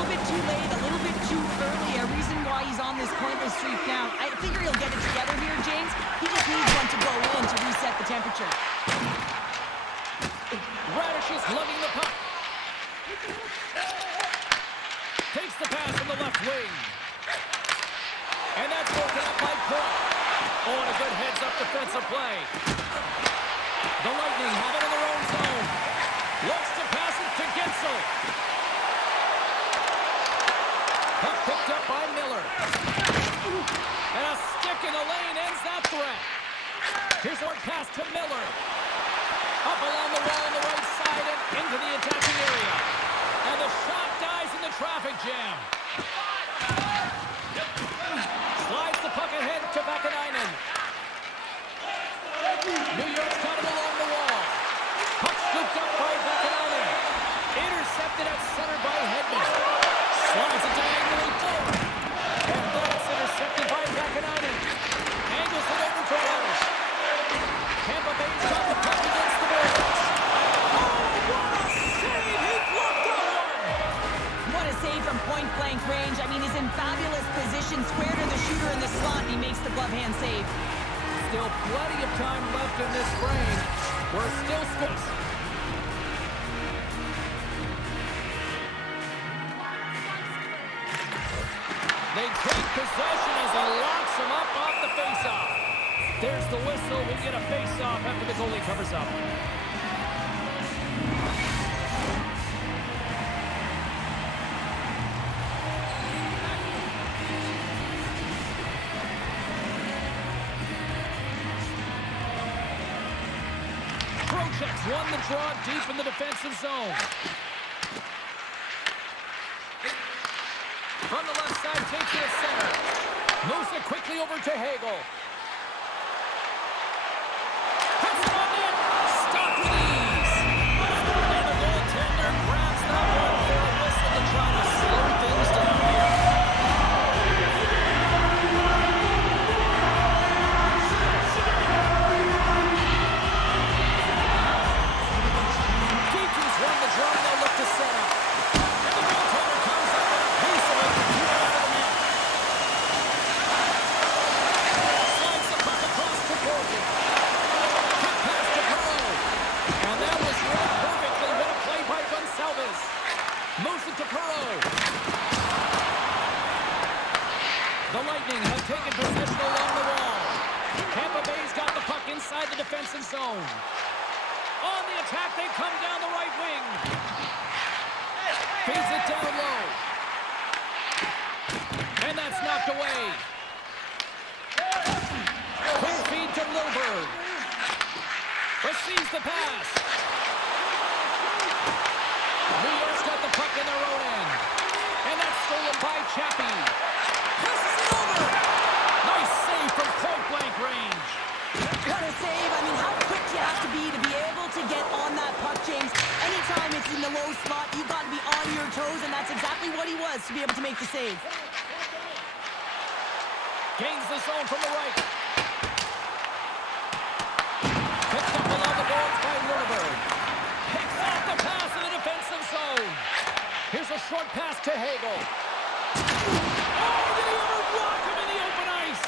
little bit too late, a little bit too early. A reason why he's on this pointless streak now. I figure he'll get it together here, James. He just needs one to go in to reset the temperature. Radish is lugging the puck. Takes the pass from the left wing. And that's broken up by Point. Oh, and a good heads-up defensive play. The Lightning have it in their own zone. Looks to pass it to Gensel. Puck picked up by Miller. And a stick in the lane ends that threat. Here's a short pass to Miller. Up along the wall on the right side and into the attacking area. And the shot dies in the traffic jam. Slides the puck ahead to Vakanainen. New York's got it along the wall. Puck scooped up by Vakanainen. Intercepted at center by Hedman. Slides it diagonally forward. And that's intercepted by Vakanainen. Angles it over to Radish. Tampa Bay's got the puck against the boards. Oh, what a save! He blocked that one! What a save from point-blank range. I mean, he's in fabulous position, square to the shooter in the slot, and he makes the glove hand save. Still plenty of time left in this frame. We're still six. They take possession as he locks him up off the faceoff. There's the whistle. We get a face-off after the goalie covers up. Prochek's won the draw deep in the defensive zone. From the left side, takes it to center. Moves it quickly over to Hagel. Puts it on in. Stop with ease. And the goaltender grabs that one for a whistle to try to slow things down here. Dickey's won the draw. They'll look to set up. And the goaltender comes up with a piece of it to keep it out of the net. Slides the puck across to Gorgon. Quick pass to Perreault. And that was read perfectly. What a play by Gonçalves. Moves it to Perreault. The Lightning have taken possession along the wall. Tampa Bay's got the puck inside the defensive zone. On the attack, they come down the right wing. Feeds it down low. And that's knocked away. Quick feed to Milberg. Receives the pass. New York's got the puck in their own end. And that's stolen by Chappie. Passes it over. Nice save from point-blank range. What a save. I mean, how quick you have to be able to get on that puck, James. Anytime it's in the low slot, you've got to be on your toes, and that's exactly what he was to be able to make the save. Gains the zone from the right. Picked up along the boards by Milberg. Picks off the pass in the defensive zone. Here's a short pass to Hagel. Oh, did he ever block him in the open ice?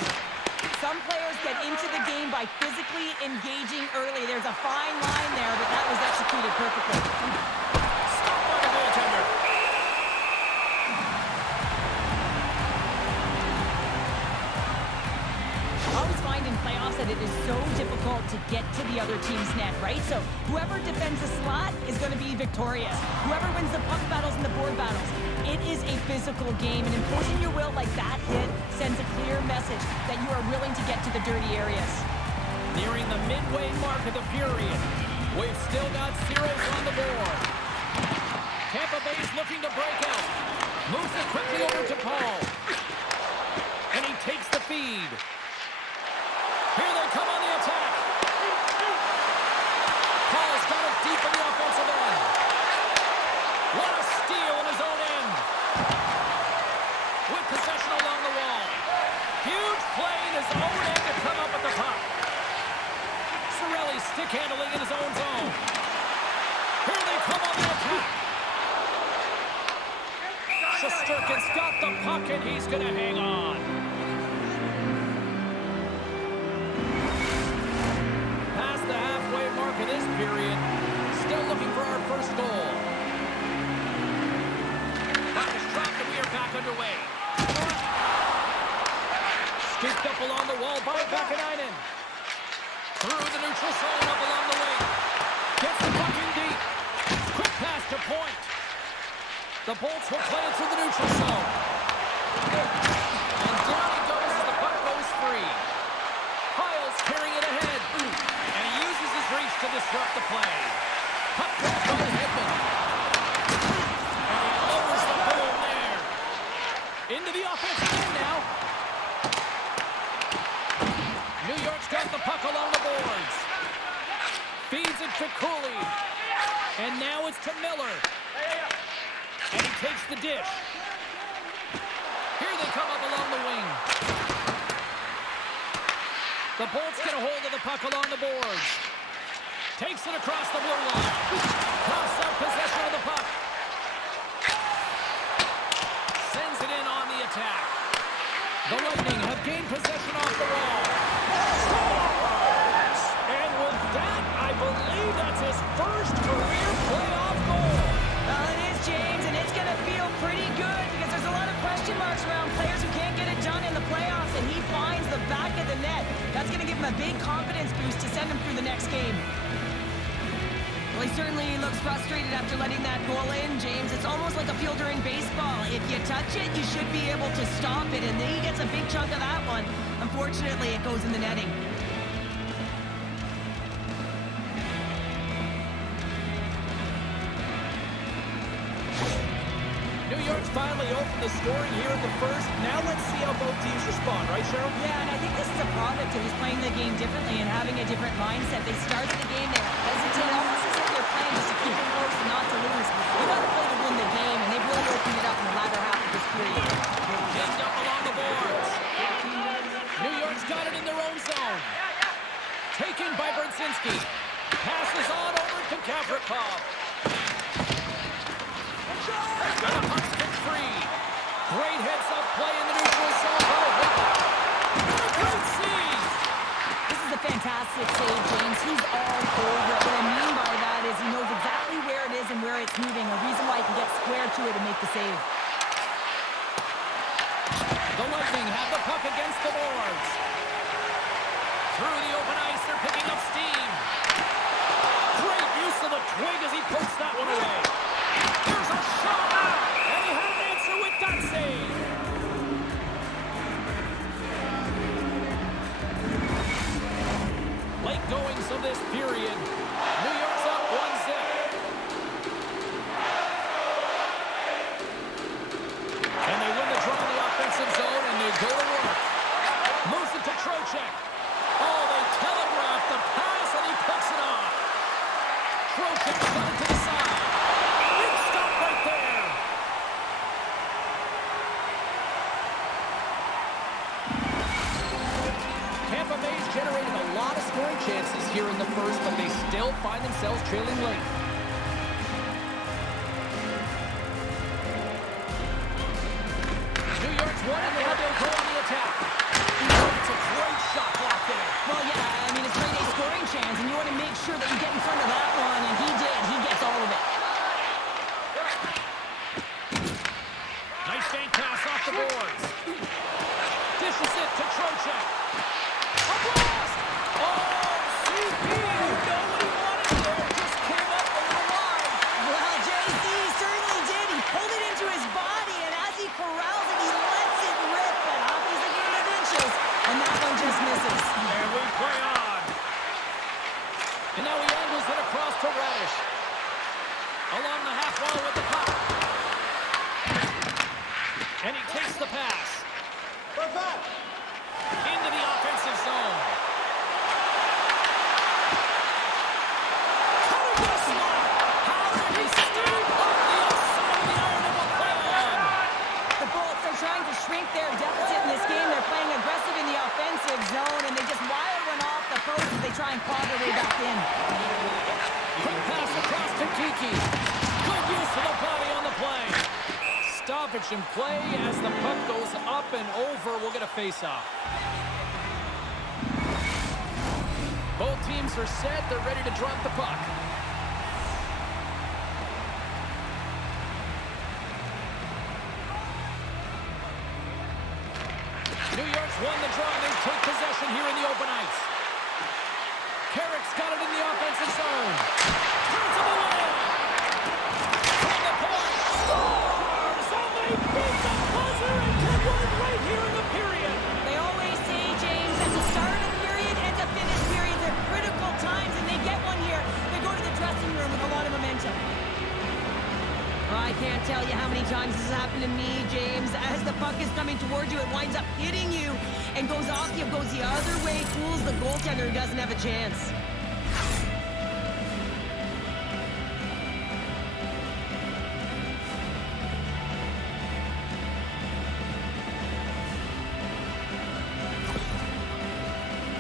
Some players get into the game by physically engaging early. There's a fine line there, but that was executed perfectly. Stopped by the goaltender. I always find in playoffs that it is so difficult to get to the other team's net, right? So whoever defends the slot is going to be victorious. Whoever wins the puck battles and the board battles. It is a physical game, and imposing your will like that hit sends a clear message that you are willing to get to the dirty areas. Nearing the midway mark of the period. We've still got zeros on the board. Tampa Bay's looking to break out. Moves it quickly over to Paul. And he takes the feed. Here they come on the attack. Paul's got it deep in the offensive end. What a steal in his own end. With possession along the wall. Huge play in his own end to come up with the puck. Cirelli stick handling in his own zone. Here they come on the attack. Shesterkin's got the puck, and he's going to hang on. Past the halfway mark of this period. Still looking for our first goal. Puck is dropped, and we are back underway. Scooped up along the wall by Vakanainen. Through the neutral zone, up along the wing. Gets the puck in deep. Quick pass to point. The Bolts will play it through the neutral zone. And down he goes as the puck goes free. Hiles carrying it ahead. And he uses his reach to disrupt the play. Puck dropped by Hedman. And he lowers the boom there. Into the offensive end now. New York's got the puck along the boards. Feeds it to Cooley. And now it's to Miller. And he takes the dish. Here they come up along the wing. The Bolts get a hold of the puck along the boards. Takes it across the blue line. Toss up possession of the puck. Sends it in on the attack. The Lightning have gained possession off the wall. Scores! And with that, I believe that's his first career playoff goal. Well, it is, James, and it's going to feel pretty good because there's a lot of question marks around players who can't get it done in the playoffs, and he finds the back of the net. That's going to give him a big confidence boost to send him through the next game. Well, he certainly looks frustrated after letting that goal in, James. It's almost like a fielder in baseball. If you touch it, you should be able to stop it, and then he gets a big chunk of that one. Unfortunately, it goes in the netting. New York's finally opened the scoring here in the first. Now let's see how both teams respond, right, Cheryl? Yeah, and I think this is a product of just playing the game differently and having a different mindset. They started the game, they were hesitant, almost as if they're playing just to keep it close and not to lose. You got to play to win the game, and they've really opened it up in the latter half of this period. Pinned up along the boards. New York's got it in their own zone. Taken by Brzezinski. Passes on over to Gavrikov. And the puck's kicked free. Great heads-up play in the neutral zone. Great save. This is a fantastic save, James. He's all over it. What I mean by that is he knows exactly where it is and where it's moving. A reason why he can get square to it and make the save. The Lightning have the puck against the boards. Through the open ice, they're picking up steam. Great use of the twig as he pokes that one away. There's a shot, and he had an answer with that save. Late goings of this period. New York's up 1-0. And they win the draw in the offensive zone, and they go to work. Moves it to Trocheck. Oh, they telegraph the pass, and he picks it off. Trocheck got it to the side. Big stop right there. Tampa Bay's generated a lot of scoring chances here in the first, but they still find themselves trailing late. New York's won, and they have their goal on the attack. It's a great shot block there. Well, yeah, I mean, it's grade A scoring chance, and you want to make sure that you get in front of that one, and he did. He gets all of it. Nice bank pass off the boards. Dishes it to Trocheck. A blast! Oh, CP! You know what he wanted there. Just came up a little wide. Well, JC certainly did. He pulled it into his body, and as he corrals it, he lets it rip. But hockey's a game of inches, and that one just misses. And we play on. And now he angles it across to Radish. Along the half wall with the puck. And he takes the pass. Into the offensive zone. Cutting the slot. How did he stop off the outside of the iron and will play on? The Bolts are trying to shrink their deficit in this game. They're playing aggressive in the offensive zone, and they just wire one off the post as they try and claw their way back in. Quick pass across to Kiki. Good use of the body on the play. Stop stoppage in play as the puck goes up and over. We'll get a face-off. Both teams are set. They're ready to drop the puck. New York's won the draw. They take possession here in the open ice. Carrick's got it in the offensive zone. Turns him away. From the point. Scores! And they beat the buzzer and get one right here in the period. They always say, James, at the start of the period and the finish period, they're critical times, and they get one here. They go to the dressing room with a lot of momentum. I can't tell you how many times this has happened to me, James. As the puck is coming towards you, it winds up hitting you and goes off you, goes the other way, fools the goaltender who doesn't have a chance.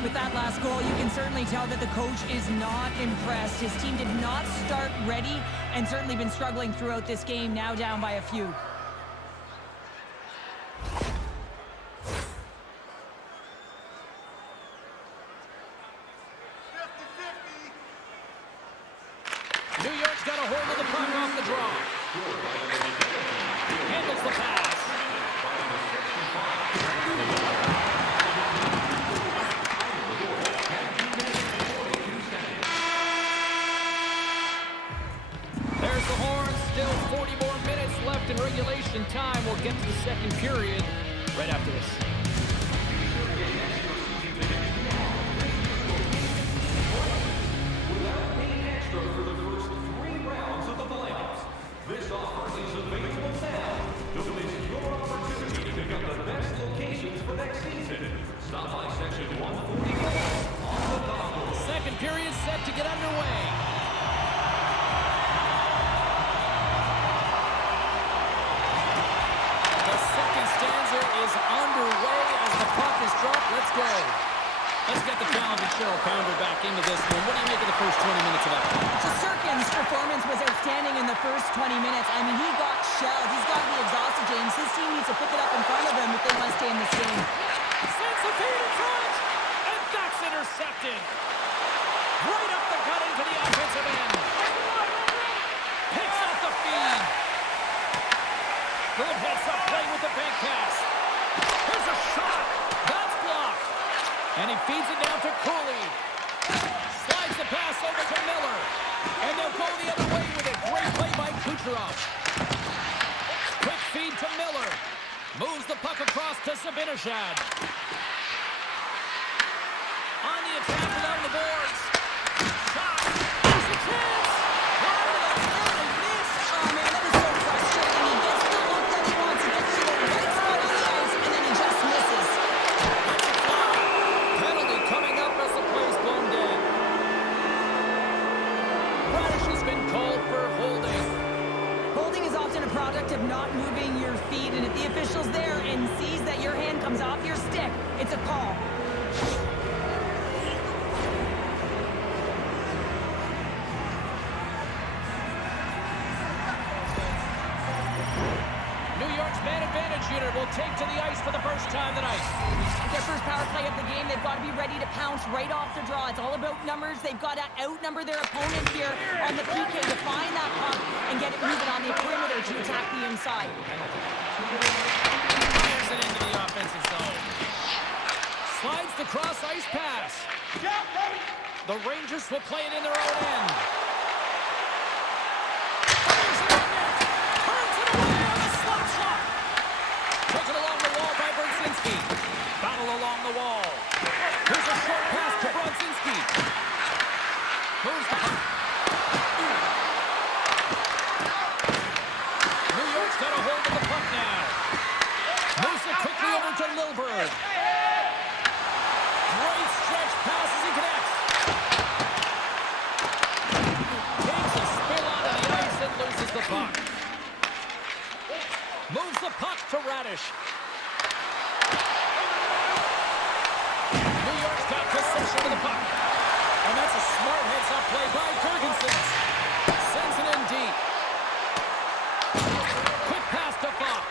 With that last goal, you can certainly tell that the coach is not impressed. His team did not start ready and certainly been struggling throughout this game, now down by a few. New York's got a hold of the puck off the draw. Handles the pass. There's the horn. Still 40 more minutes left in regulation time. We'll get to the second period right after this. This offer is available now. Don't miss your opportunity to pick up the best locations for next season. Stop by section 144 on the dock. Second period set to get underway. The second stanza is underway as the puck is dropped. Let's go. Let's get the talented Cheryl Pounder back into this one. What do you make of the first 20 minutes of that? Sirkin's performance was outstanding in the first 20 minutes. I mean, he got shelled. He's got to be exhausted, James. His team needs to pick it up in front of him if they want to stay in this game. Sends the feed in front, and that's intercepted. Right up the gut into the offensive end. Picks off the feed. Good heads-up play with the bank pass. Here's a shot. That's blocked. And he feeds it down to Cooley. Slides the pass over to Miller. And they'll go the other way with it. Great play by Kucherov. Quick feed to Miller. Moves the puck across to Zibanejad. On the attack along the boards. Shot. There's a chance. Oh, man, that is so frustrating. He gets the look that he wants. He gets to the right spot on the ice, and then he just misses. Penalty coming up as the play's blown dead. Radish has been called for holding. Holding is often a product of not moving your feet, and if the official's there and sees that your hand comes off your stick, it's a call. New York's man advantage unit will take to the ice for the first time tonight. Their first power play of the game, they've got to be ready to pounce right off the draw. It's all about numbers. They've got to outnumber their opponent here on the PK to find that puck and get it moving on the perimeter to attack the inside. Fires it into the offensive zone. Slides the cross-ice pass. The Rangers will play it in their own end. Fires it in net. Turns it away on a slap shot. Taken along the wall by Brzezinski. Battle along the wall. Here's a short pass to Brzezinski. Moves the puck. New York's got a hold of the puck now. Moves it quickly over to Lilburg. Great stretch pass as he connects. Takes a spill onto the ice and loses the puck. Moves the puck to Radish. New York's got possession of the puck. And that's a smart heads-up play by Ferguson. Sends it in deep. Quick pass to Fox.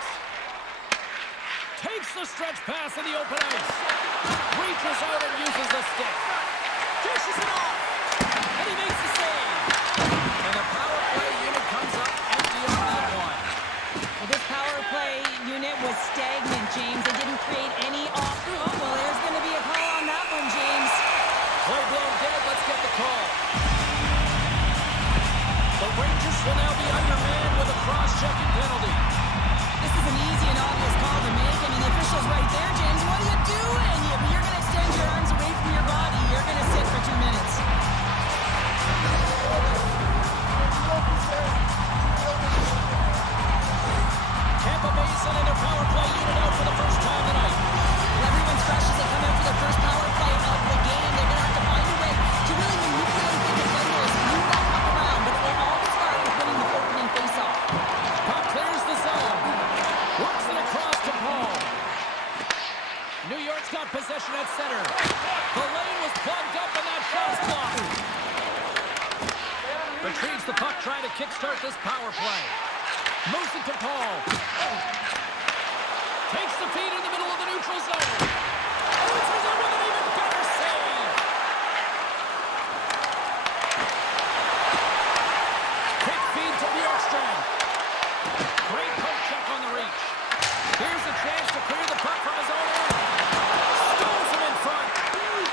will now be undermanned with a cross-checking penalty. This is an easy and obvious call to make. I mean, the official's right there, James. What are you doing? You're going to extend your arms away from your body. You're going to sit for 2 minutes. Tampa Bay sending their power play unit out for the first time tonight. Well, everyone's fresh as they come out for their first power play of the game. They're going to have to find a way to really manipulate the defenders, move that puck around, but it will all start with winning the opening faceoff. Puck clears the zone. Works it across to Paul. New York's got possession at center. The lane was plugged up and that shot's blocked. Retrieves the puck trying to kickstart this power play. Moves it to Paul. Takes the feed in the middle of the neutral zone. Reaches it with an even better save. Quick feed to Bjorkstrand. Great poke check on the reach. Here's a chance to clear the puck from his own end. Stones him in front.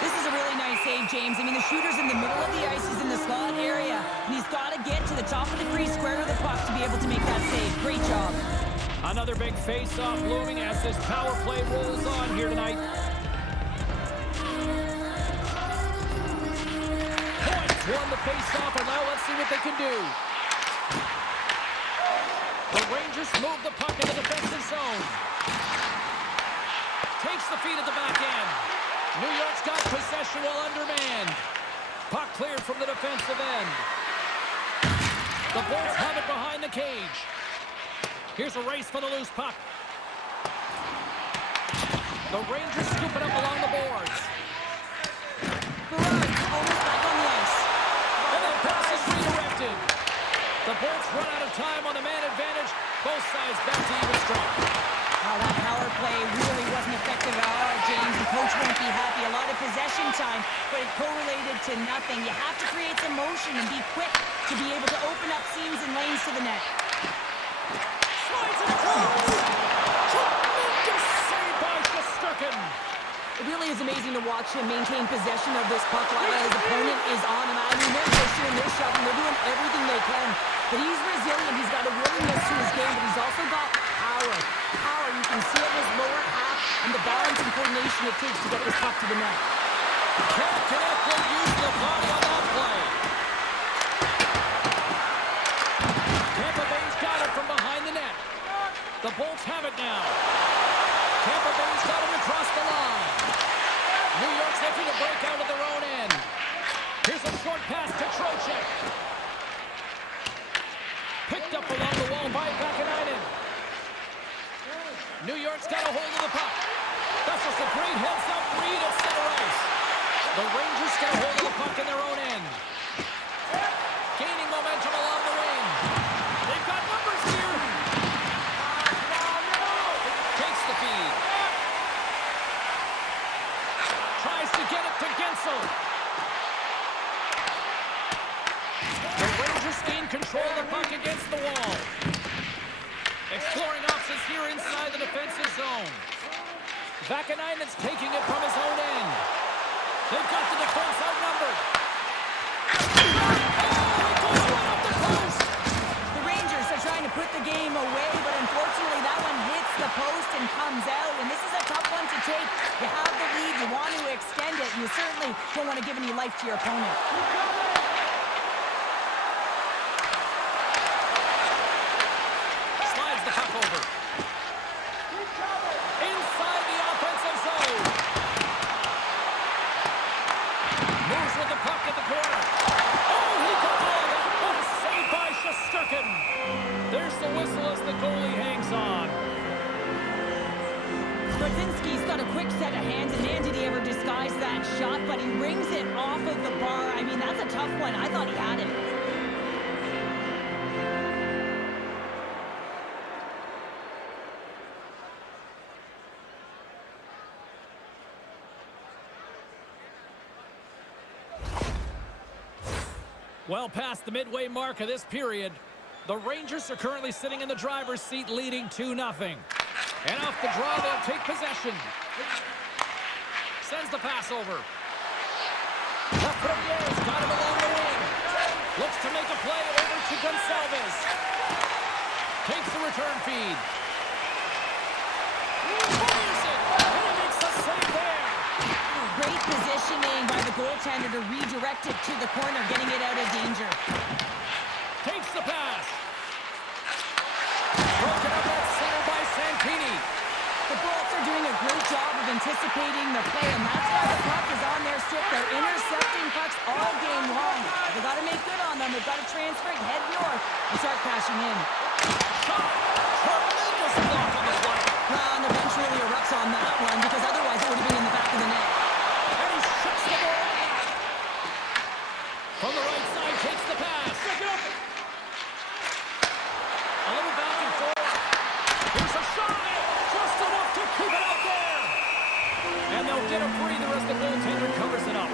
This is a really nice save, James. I mean, the shooter's in the middle of the ice. He's in the slot area. And he's got to get to the top of the crease, square to the puck to be able to make that save. Great job. Another big face-off looming as this power play rolls on here tonight. Points won the face-off, and now let's see what they can do. The Rangers move the puck in the defensive zone. Takes the feed at the back end. New York's got possession while undermanned. Puck cleared from the defensive end. The Bulls have it behind the cage. Here's a race for the loose puck. The Rangers scoop it up along the boards. Almost back on the ice. And that pass is redirected. The Bolts run out of time on the man advantage. Both sides back to even strength. Oh, that power play really wasn't effective at all, James. The coach won't be happy. A lot of possession time, but it correlated to nothing. You have to create some motion and be quick to be able to open up seams and lanes to the net. Slides it across. Tremendous save by Shesterkin. It really is amazing to watch him maintain possession of this puck while his opponent is on him. I mean, they're pushing, they're shoving, they're doing everything they can. But he's resilient. He's got a willingness to his game, but he's also got power. Power, you can see it in his lower half and the balance and coordination it takes to get this puck to the net. Can't connect or use the body on that play. Tampa Bay's got it from behind the net. The Bolts have it now. Tampa Bay's got it across the line. New York's looking to break out of their own end. Here's a short pass to Trocheck. Picked up along the wall by Vakanainen. New York's got a hold of the puck. That's just a great heads-up read at center ice. The Rangers get a hold of the puck in their own end. Gaining momentum along the wing. They've got numbers here. Takes the feed. Tries to get it to Gensel. The Rangers gain control of the puck against the wall. Exploring options here inside the defensive zone. Vakanainen's taking it from his own end. They've got the defense outnumbered. Oh, it goes right off the post. The Rangers are trying to put the game away, but unfortunately that one hits the post and comes out. And this is a tough one to take. You have the lead, you want to extend it, and you certainly don't want to give any life to your opponent. Slides the puck over. Inside the offensive zone. Moves with the puck at the corner. Oh, he got all that. What a save by Shesterkin. There's the whistle as the goalie hangs on. Brodzinski's got a quick set of hands, and man, did he ever disguise that shot, but he rings it off of the bar. I mean, that's a tough one. I thought he had it. Well past the midway mark of this period, the Rangers are currently sitting in the driver's seat leading 2-0. And off the draw, they'll take possession. Sends the pass over. Lafreniere's got him along the wing. Looks to make a play over to Gonçalves takes the return feed. Fires it, and he makes the save there. Great positioning by the goaltender to redirect it to the corner, getting it out of danger. Takes the pass. Broken up at center by Santini. The Bolts are doing a great job of anticipating the play, and that's why the puck is on their stick. They're intercepting pucks all game long. They've got to make good on them. They've got to transfer it, head north, and start cashing in. Shot. Tremendous block on the play. And the bench really erupts on that one, because otherwise it would have been in the back of the net. And he shuts the ball back. From the right side, takes the pass. A little back and forth. Here's a shot. Just enough to keep it out there. And they'll get a breather as the goaltender covers it up.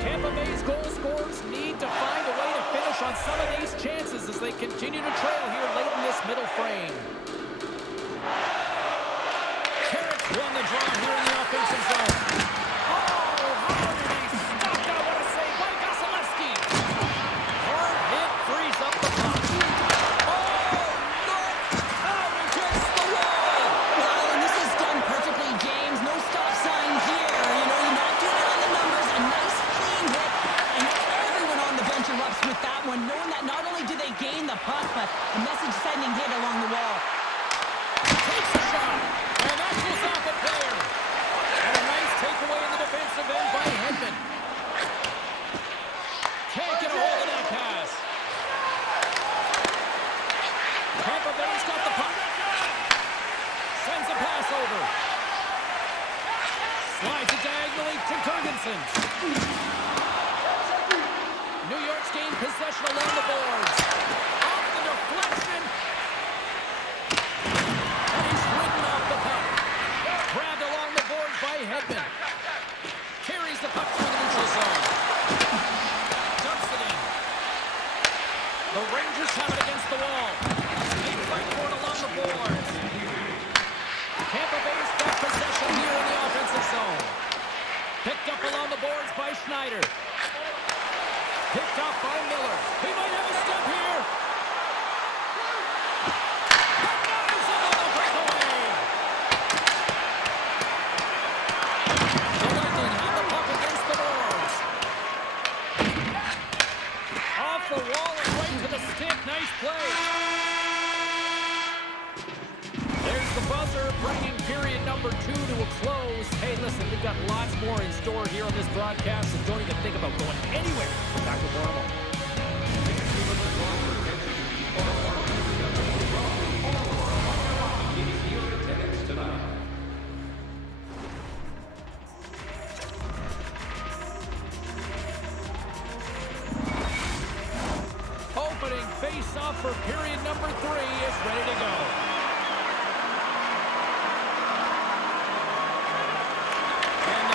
Tampa Bay's goal scorers need to find a way to finish on some of these chances as they continue to trail here late in this middle frame. Carrick won the draw here in the offensive zone. Oh, how did he stop that? What a save by Vasilevsky. Hard hit frees up the puck. Oh, look out against the wall. Well, and this is done perfectly, James. No stop sign here. You know, you're not doing it on the numbers. A nice, clean hit. And everyone on the bench erupts with that one, knowing that not only do they gain the puck, but a message-sending hit along the wall. Takes a shot. And that goes off a player. And a nice takeaway in the defensive end by Hedman. Can't get a hold of that pass. Tampa Bay's got the puck. Sends a pass over. Slides it diagonally to Gergensen. New York's gained possession along the boards. Off the deflection. And he's ridden off the puck. Grabbed along the boards by Hedman. Carries the puck through the neutral zone. Dumps it in. The Rangers have it against the wall. They fight for it along the boards. Tampa Bay's got possession here in the offensive zone. Picked up along the boards by Schneider. Picked up by Miller. He might have a step here. Denies him on the breakaway. The Lightning have the puck against the boards. Off the wall and right to the stick. Nice play. There's the buzzer, bringing period number 2 to a close. Hey, listen, we've got lots more in store here on this broadcast, so don't even think about going anywhere. Back with more in a moment. Opening face-off for period number 3 is ready to go.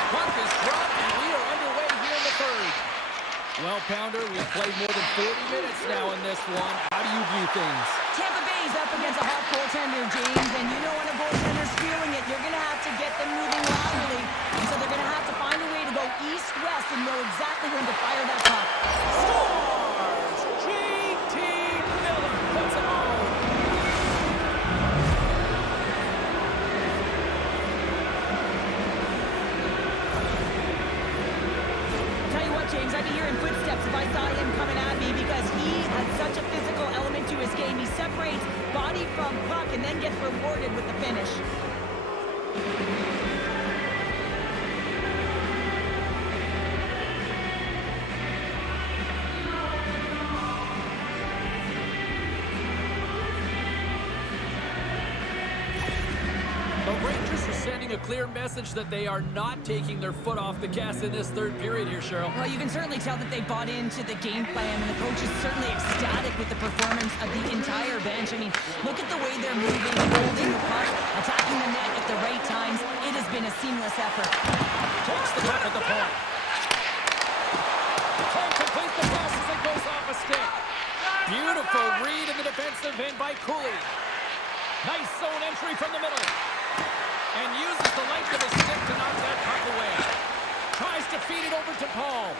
Puck is dropped, and we are underway here in the third. Well, Pounder, we've played more than 40 minutes now in this one. How do you view things? Tampa Bay's up against a hot goaltender, James, and you know when a goaltender's feeling it, you're going to have to get them moving laterally. And so they're going to have to find a way to go east-west and know exactly when to fire that puck. Scores! J.T. Miller puts it home. James, I'd be hearing footsteps if I saw him coming at me because he has such a physical element to his game. He separates body from puck and then gets rewarded with the finish. The Rangers are sending a clear message that they are not taking their foot off the gas in this third period here, Cheryl. Well, you can certainly tell that they bought into the game plan, and the coach is certainly ecstatic with the performance of the entire bench. I mean, look at the way they're moving, holding the puck, attacking the net at the right times. It has been a seamless effort. Takes the puck at the point. Can't complete the pass as it goes off a stick. Beautiful read in the defensive end by Cooley. Nice zone entry from the middle. And uses the length of his stick to knock that puck away. Tries to feed it over to Paul.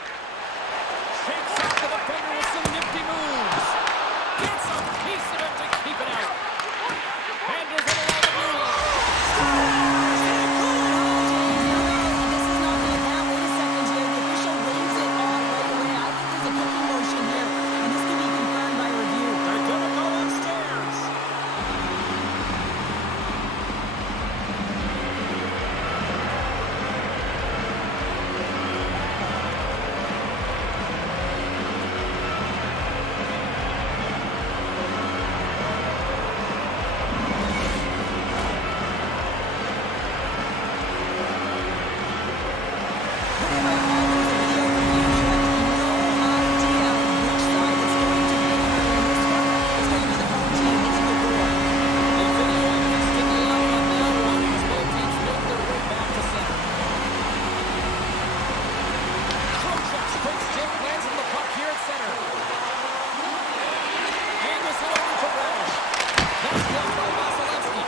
if I watch the video from YouTube, I have no idea which side it's going to be. In this one, it's going to be the home team hitting the board. The video evidence didn't allow on that one as both teams make their way back to center. Trocheck's quick stick lands on the puck here at center. Angles it over to Reddish. That's blocked by Vasilevsky.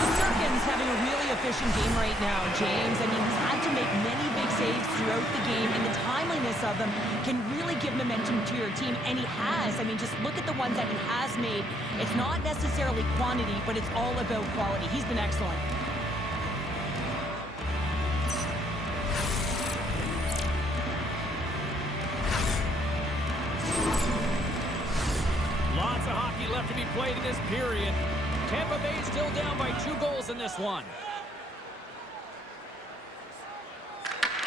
Shesterkin's having a really efficient game right now, James. I mean, he's had to make many big saves throughout the game, and the timeliness of them can really give momentum to your team, and he has. I mean, just look at the ones that he has made. It's not necessarily quantity, but it's all about quality. He's been excellent. Lots of hockey left to be played in this period. Tampa Bay still down by 2 goals in this one.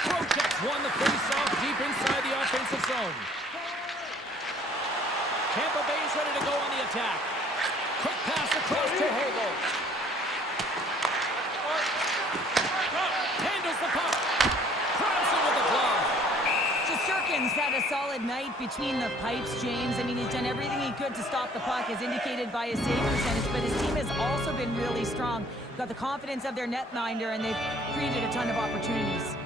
Trocheck's won the face-off deep inside the offensive zone. Tampa Bay's ready to go on the attack. Quick pass across to Hagel. Handles the puck. Crowds it with the glove. Shesterkin's had a solid night between the pipes, James. I mean, he's done everything he could to stop the puck, as indicated by his save percentage, but his team has also been really strong. Got the confidence of their netminder, and they've created a ton of opportunities.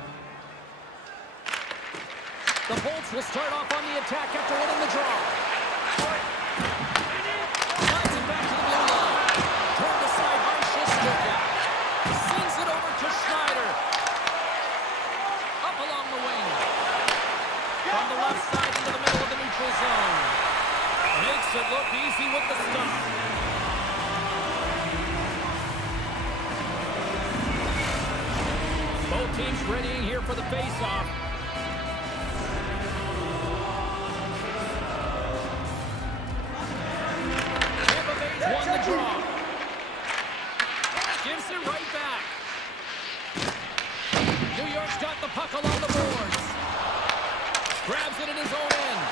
The Bolts will start off on the attack after winning the draw. Slides it back to the blue line. Turned aside by Shesterkin. Sends it over to Schneider. Up along the wing. From the left side into the middle of the neutral zone. Makes it look easy with the stop. Both teams readying here for the face-off. Tampa Bay's won the draw. Gives it right back. New York's got the puck along the boards. Grabs it in his own end.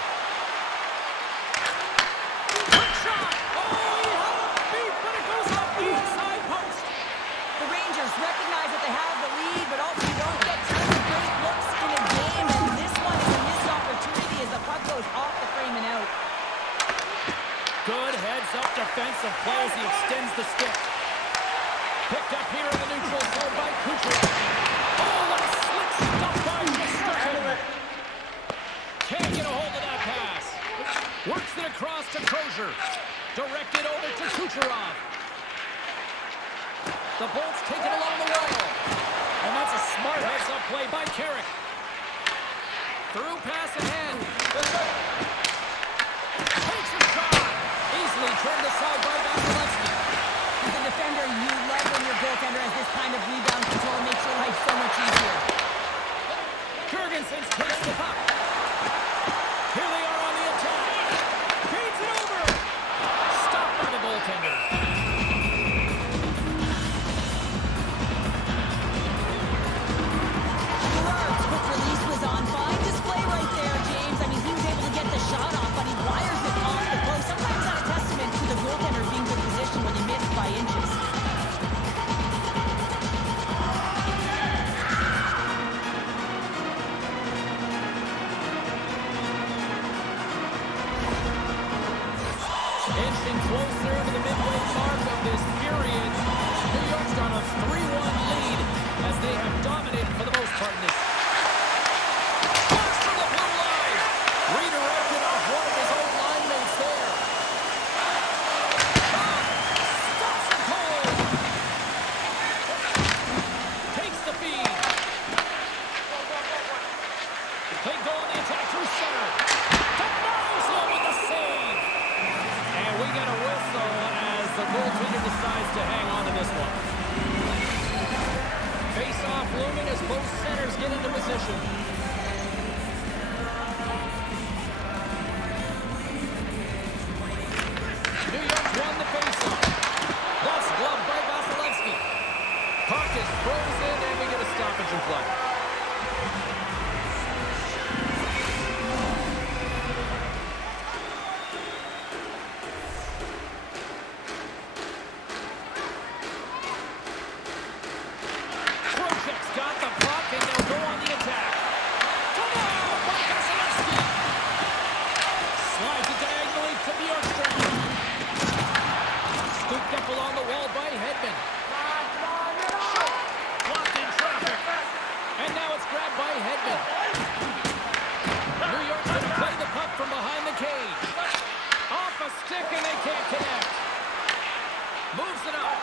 Quick shot! Oh, he had a beat, but it goes off the inside post. The Rangers recognize that they have the lead, but also you don't get tons of great looks in a game, and this one is a missed opportunity as the puck goes off the frame and out. Good heads-up defensive play as he extends the stick. Picked up here in the neutral zone by Kucherov. Oh, what a slick stuff by Shesterkin. Can't get a hold of that pass. Works it across to Crozier. Directed over to Kucherov. The Bolts take it along the wall. And that's a smart heads-up play by Carrick. Through pass ahead. Takes a shot. Easily turned aside by Vasilevsky. As a defender, you love when your goaltender has this kind of rebound control. Makes your life so much easier. Jurgensen takes the puck. Here they are on the attack. Feeds it over. Stopped by the goaltender. Gerard's quick release was on. Fine display right there, James. I mean, he was able to get the shot off, but he wires it off the post. Sometimes that's a testament to the goaltender being in good position when he missed by inches. Inching closer to the midway mark of this period. New York's got a 3-1 lead as they have dominated for the most part in this. Flash from the blue line. Redirected off one of his own line mates there. Stops it cold. Takes the feed. They go on the attack through center. Demoisio with the save. And we get a whistle as the goaltender decides to hang on to this one. Face-off looming as both centers get into position. New York's won the face-off. That's gloved by Vasilevsky. Puck is frozen and we get a stoppage in play. connect. Moves it up.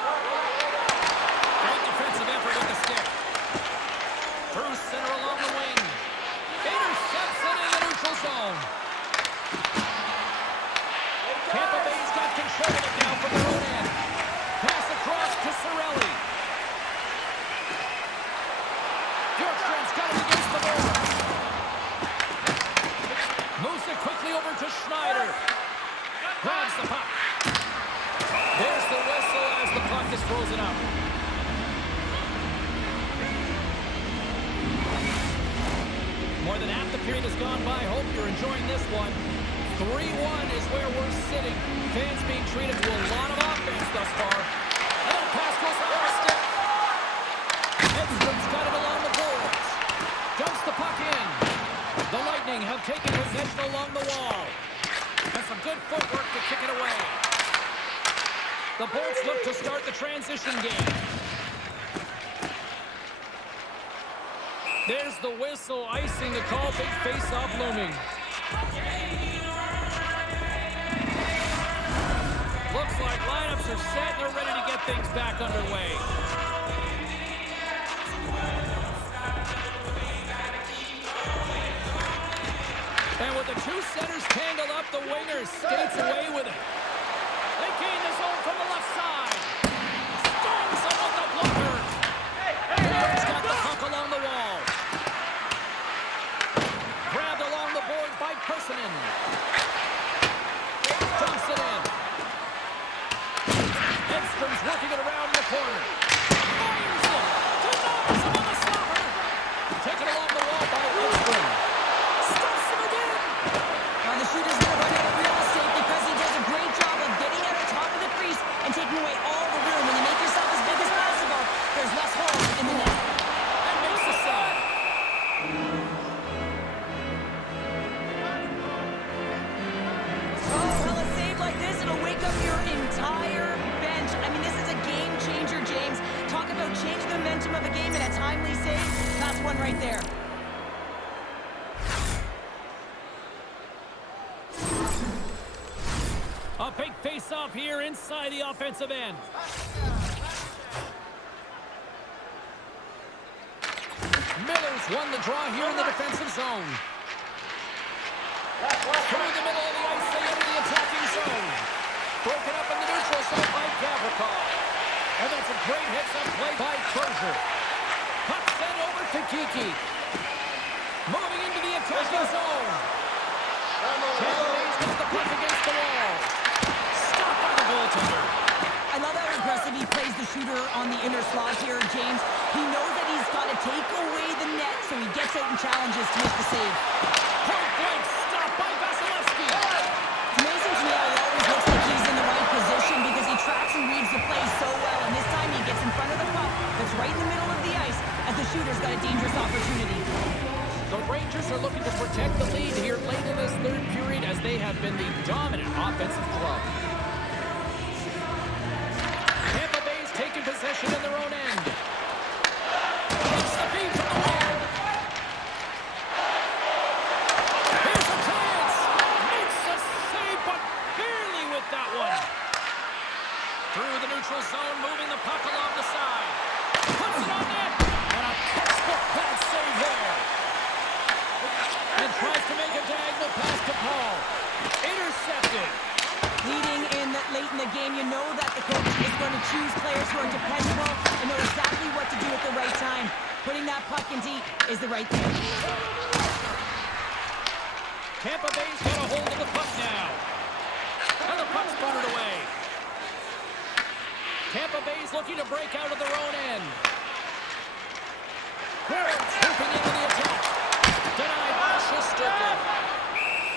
Great defensive effort with the stick. Through center along the wing. Intercepts it in the neutral zone. Tampa Bay's got control of it now from their own end. Pass across to Cirelli. Bjorkstrand's got it against the board. Moves it quickly over to Schneider. Grabs the puck. There's the whistle as the puck is frozen up. More than half the period has gone by. Hope you're enjoying this one. 3-1 is where we're sitting. Fans being treated to a lot of offense thus far. And the pass goes off the stick. Edstrom's got it along the boards. Dumps the puck in. The Lightning have taken possession along the wall. And some good footwork to kick it away. The Bolts look to start the transition game. There's the whistle, icing the call. Big face-off looming. Looks like lineups are set. They're ready to get things back underway. And with the two centers tangled up, the winger skates away with it. They gain the zone from the left side. Stones him with the blocker. He's got the puck along the wall. Grabbed along the board by Persinen. Dumps it in. Edstrom's working it around in the corner. Fires it. Denies him on the stopper. Taken along the wall by Edstrom. Stops him again. Now the shooter's going to run out of real estate because he does a great job of getting at the top of the crease and taking away all the room. When you make yourself as big as possible, there's less holes in the net. And makes the save. Well, a save like this, it'll wake up your entire bench. I mean, this is a game changer, James. Talk about changing the momentum of a game in a timely save. That's one right there. A big face-off here inside the offensive end. Miller's won the draw here in the defensive zone. Through the middle of the ice, they enter the attacking zone. Broken up in the neutral zone by Gavrikov. And that's a great heads-up play by Berger. Puck sent over to Geekie. Moving into the attacking zone. Tampa Bay's got the puck against the wall. Stopped by the goaltender. I love how aggressive he plays the shooter on the inner slot here, James. He knows that he's got to take away the net, so he gets out and challenges to make the save. Point blank stop by Vasilevsky. It's amazing to me how he always looks like he's in the right position because he tracks and reads the play so well, and this time he gets in front of the puck that's right in the middle of the ice as the shooter's got a dangerous opportunity. The Rangers are looking to protect the lead here late in this third period as they have been the dominant offensive club. Tampa Bay's taking possession in their own end. Takes the feed from the wing. Here's a chance. Makes the save, but barely with that one. Through the neutral zone, moving the puck along the side. Puts it on net. And a textbook pass save there. And tries to make a diagonal pass to Paul. Intercepted. Leading in late in the game, you know that the coach is going to choose players who are dependable and know exactly what to do at the right time. Putting that puck in deep is the right thing. Tampa Bay's got a hold of the puck now. And the puck's buttered away. Tampa Bay's looking to break out of their own end. Barrett's swooping into the attack. Denied by Shesterkin.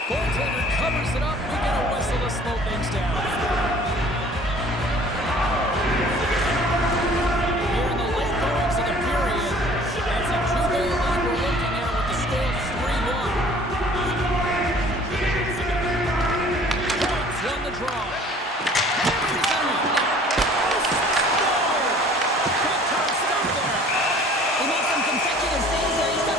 Goaltender covers it up. We get a whistle to slow things down. Here in the late goings of the period, that's a 2-goal lead we're looking at with the score of 3-1. Points won the draw. Hammers it on net. Big time stop there. He made some consecutive saves there. He's got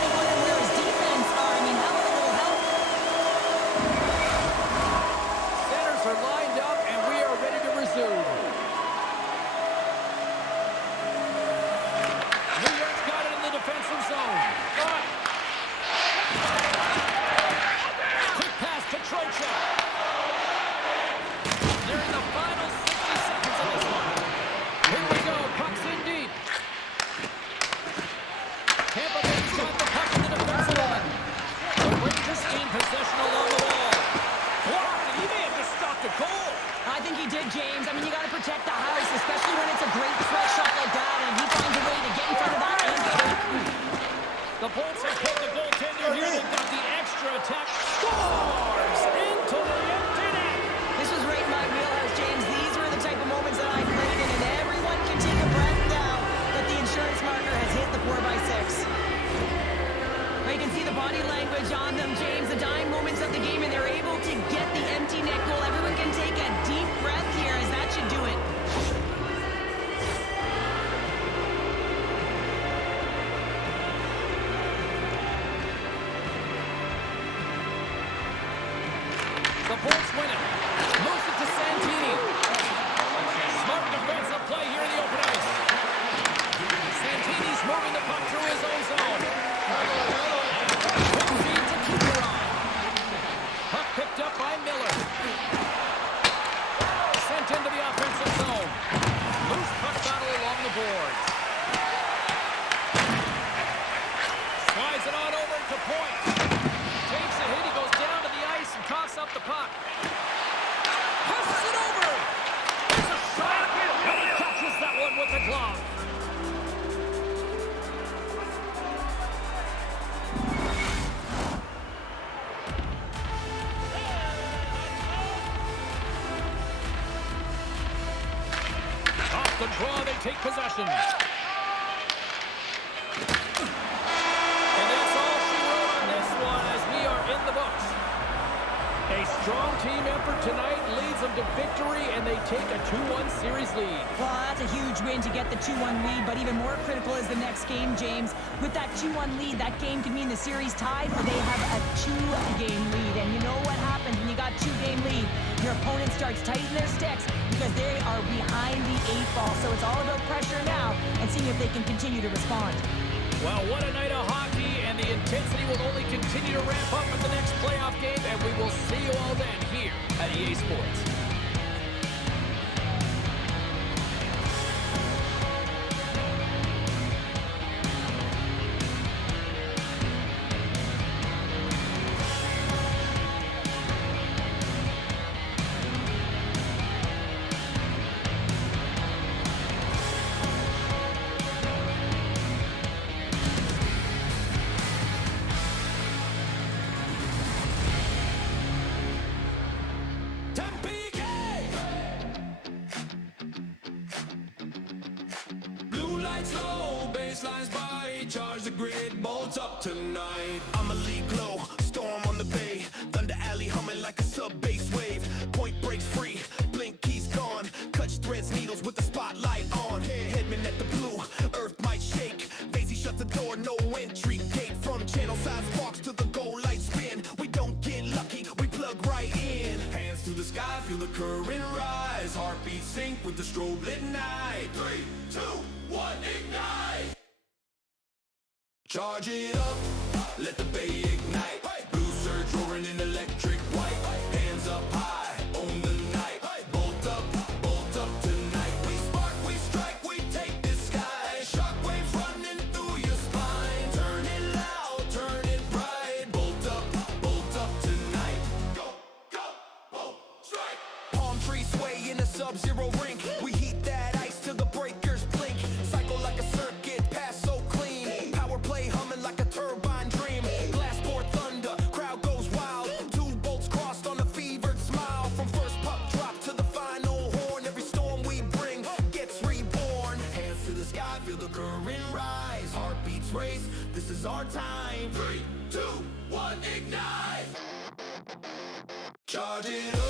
Off the draw, they take possession. And that's all she wrote on this one as we are in the books. A strong team effort tonight leads them to victory, and they take a 2-1 series lead. Well, that's a huge win to get the 2-1 lead, but even more critical is the next game, James. With that 2-1 lead, that game could mean the series tied, or they have a 2-game lead. And you know what happens when you got 2-game lead? Your opponent starts tightening their sticks because they are behind the 8 ball. So it's all about pressure now and seeing if they can continue to respond. Well, what a night of hockey, and the intensity will only continue to ramp up in the next playoff game, and we will see you all then here at EA Sports. Low, baselines by, charge the grid, bolts up tonight. I'm a league low, storm on the bay, Thunder Alley humming like a sub-bass wave. Point breaks free, blink keys gone, clutch threads needles with the spotlight on. Headman at the blue, earth might shake, Daisy shut the door, no entry gate. From channel side sparks to the goal light spin, we don't get lucky, we plug right in. Hands to the sky, feel the current rise, heartbeat sync with the strobe lit night. 3, 2, 1, ignite! Charge it up, let the bay ignite. Blue surge roaring in electric white. Hands up high, own the night. Bolt up tonight. We spark, we strike, we take the sky. Shockwaves running through your spine. Turn it loud, turn it bright. Bolt up tonight. Go, go, bolt, strike. Palm trees sway in a sub-zero rink. We heat that ice till the breakers blink. Cycle like a circuit, pass so clean. Power play humming like a turbine dream. Glass pour thunder, crowd goes wild. 2 bolts crossed on a fevered smile. From first puck drop to the final horn, every storm we bring gets reborn. Hands to the sky, feel the current rise. Heartbeats race, this is our time. 3, 2, 1, ignite! Charge it up.